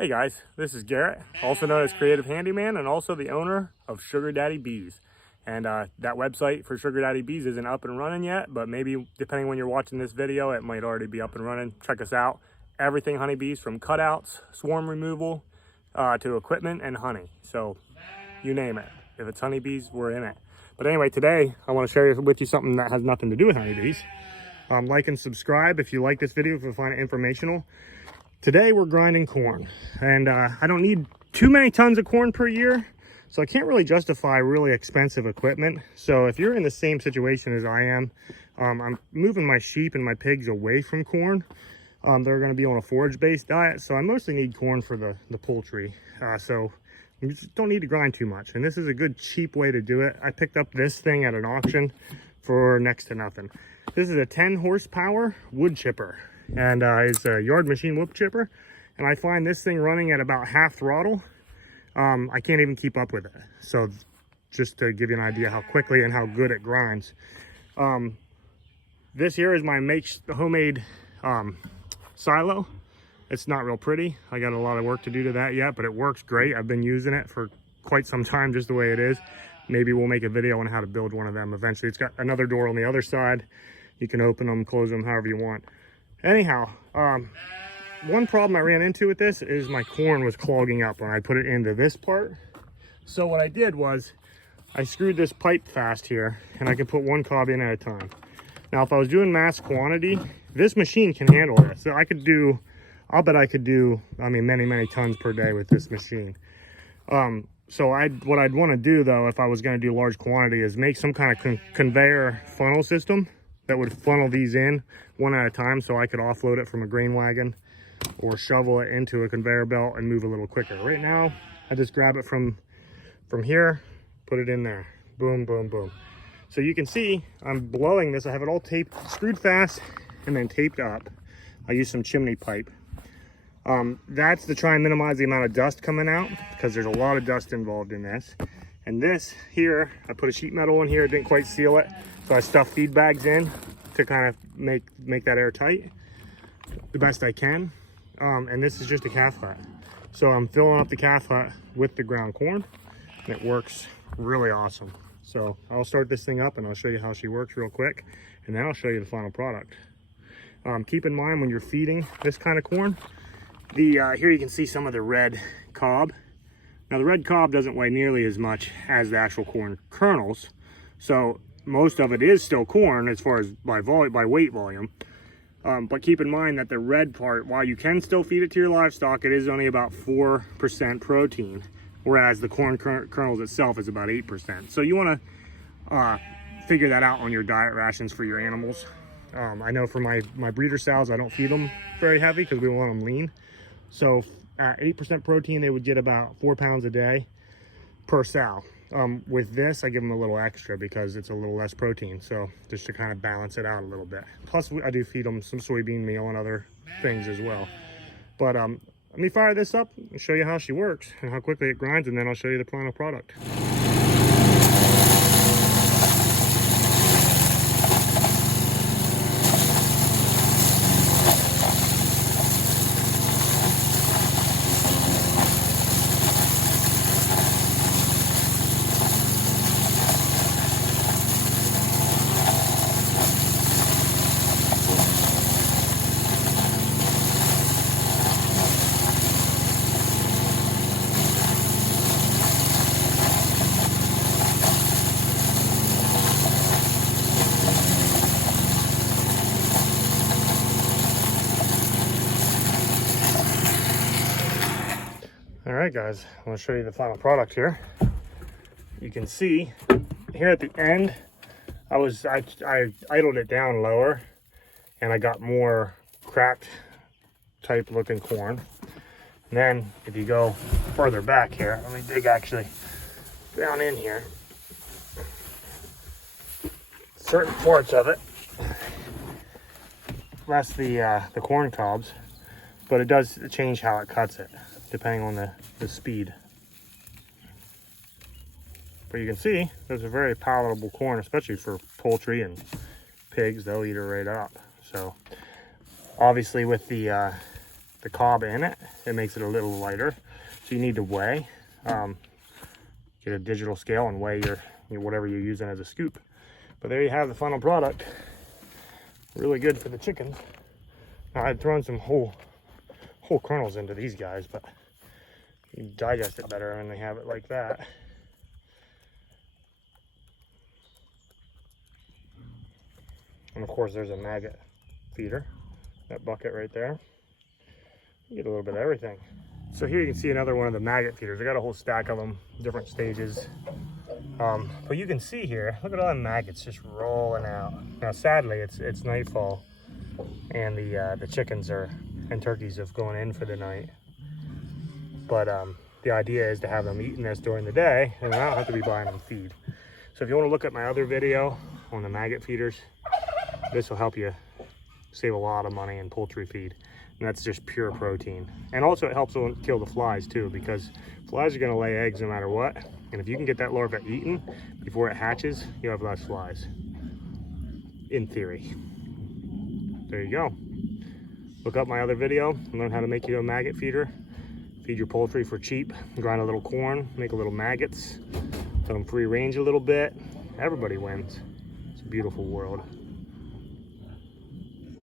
Hey guys, this is Garrett, also known as Creative Handyman and also the owner of Sugar Daddy Bees. And that website for Sugar Daddy Bees isn't up and running yet, but maybe depending when you're watching this video, it might already be up and running. Check us out. Everything honeybees, from cutouts, swarm removal, to equipment and honey. So you name it. If it's honeybees, we're in it. But anyway, today I want to share with you something that has nothing to do with honeybees. Like and subscribe if you like this video, if you find it informational. Today we're grinding corn, and I don't need too many tons of corn per year, so I can't really justify really expensive equipment. So if you're in the same situation as I am, I'm moving my sheep and my pigs away from corn. They're going to be on a forage-based diet, so I mostly need corn for the poultry. So you just don't need to grind too much, and this is a good cheap way to do it. I picked up this thing at an auction for next to nothing. This is a 10 horsepower wood chipper. And it's a yard machine wood chipper, and I find this thing running at about half throttle. I can't even keep up with it. So just to give you an idea how quickly and how good it grinds. This here is my homemade silo. It's not real pretty. I got a lot of work to do to that yet, but it works great. I've been using it for quite some time just the way it is. Maybe we'll make a video on how to build one of them eventually. It's got another door on the other side. You can open them, close them, however you want. Anyhow, one problem I ran into with this is my corn was clogging up when I put it into this part. So what I did was I screwed this pipe fast here, and I can put one cob in at a time. Now, if I was doing mass quantity, this machine can handle this. So I'll bet I could do, many tons per day with this machine. So what I'd want to do though, if I was going to do large quantity, is make some kind of conveyor funnel system that would funnel these in one at a time, so I could offload it from a grain wagon or shovel it into a conveyor belt and move a little quicker. Right now, I just grab it from here, put it in there. Boom, boom, boom. So you can see I'm blowing this. I have it all taped, screwed fast, and then taped up. I use some chimney pipe. That's to try and minimize the amount of dust coming out, because there's a lot of dust involved in this. And this here, I put a sheet metal in here, it didn't quite seal it. So I stuffed feed bags in to kind of make that airtight the best I can. And this is just a calf hut. So I'm filling up the calf hut with the ground corn, and it works really awesome. So I'll start this thing up and I'll show you how she works real quick, and then I'll show you the final product. Keep in mind when you're feeding this kind of corn, here you can see some of the red cob. Now the red cob doesn't weigh nearly as much as the actual corn kernels, so most of it is still corn as far as by weight volume. But keep in mind that the red part, while you can still feed it to your livestock, it is only about 4% protein, whereas the corn kernels itself is about 8%. So you want to figure that out on your diet rations for your animals. I know for my breeder sows, I don't feed them very heavy because we want them lean. So at 8% protein, they would get about 4 pounds a day per sow. With this, I give them a little extra because it's a little less protein, so just to kind of balance it out a little bit. Plus, I do feed them some soybean meal and other things as well. But let me fire this up and show you how she works and how quickly it grinds, and then I'll show you the final product. All right, guys, I'm going to show you the final product here. You can see here at the end, I idled it down lower, and I got more cracked type looking corn. And then if you go further back here, let me dig actually down in here. Certain parts of it, less the corn cobs, but it does change how it cuts it, depending on the speed. But you can see there's a very palatable corn, especially for poultry and pigs. They'll eat it right up. So obviously with the the cob in it, it makes it a little lighter. So you need to weigh, get a digital scale and weigh your whatever you're using as a scoop. But there you have the final product. Really good for the chickens. Now I'd thrown some whole kernels into these guys, but you digest it better when they have it like that. And of course there's a maggot feeder, that bucket right there. You get a little bit of everything. So here you can see another one of the maggot feeders. I got a whole stack of them, different stages. But you can see here, look at all the maggots just rolling out. Now sadly it's nightfall and the chickens and turkeys have gone in for the night. But the idea is to have them eating this during the day, and I don't have to be buying them feed. So if you want to look at my other video on the maggot feeders, this will help you save a lot of money in poultry feed. And that's just pure protein. And also it helps kill the flies too, because flies are going to lay eggs no matter what. And if you can get that larva eaten before it hatches, you'll have less flies, in theory. There you go. Look up my other video and learn how to make you a maggot feeder. Feed your poultry for cheap. Grind a little corn, make a little maggots, let them free range a little bit. Everybody wins. It's a beautiful world.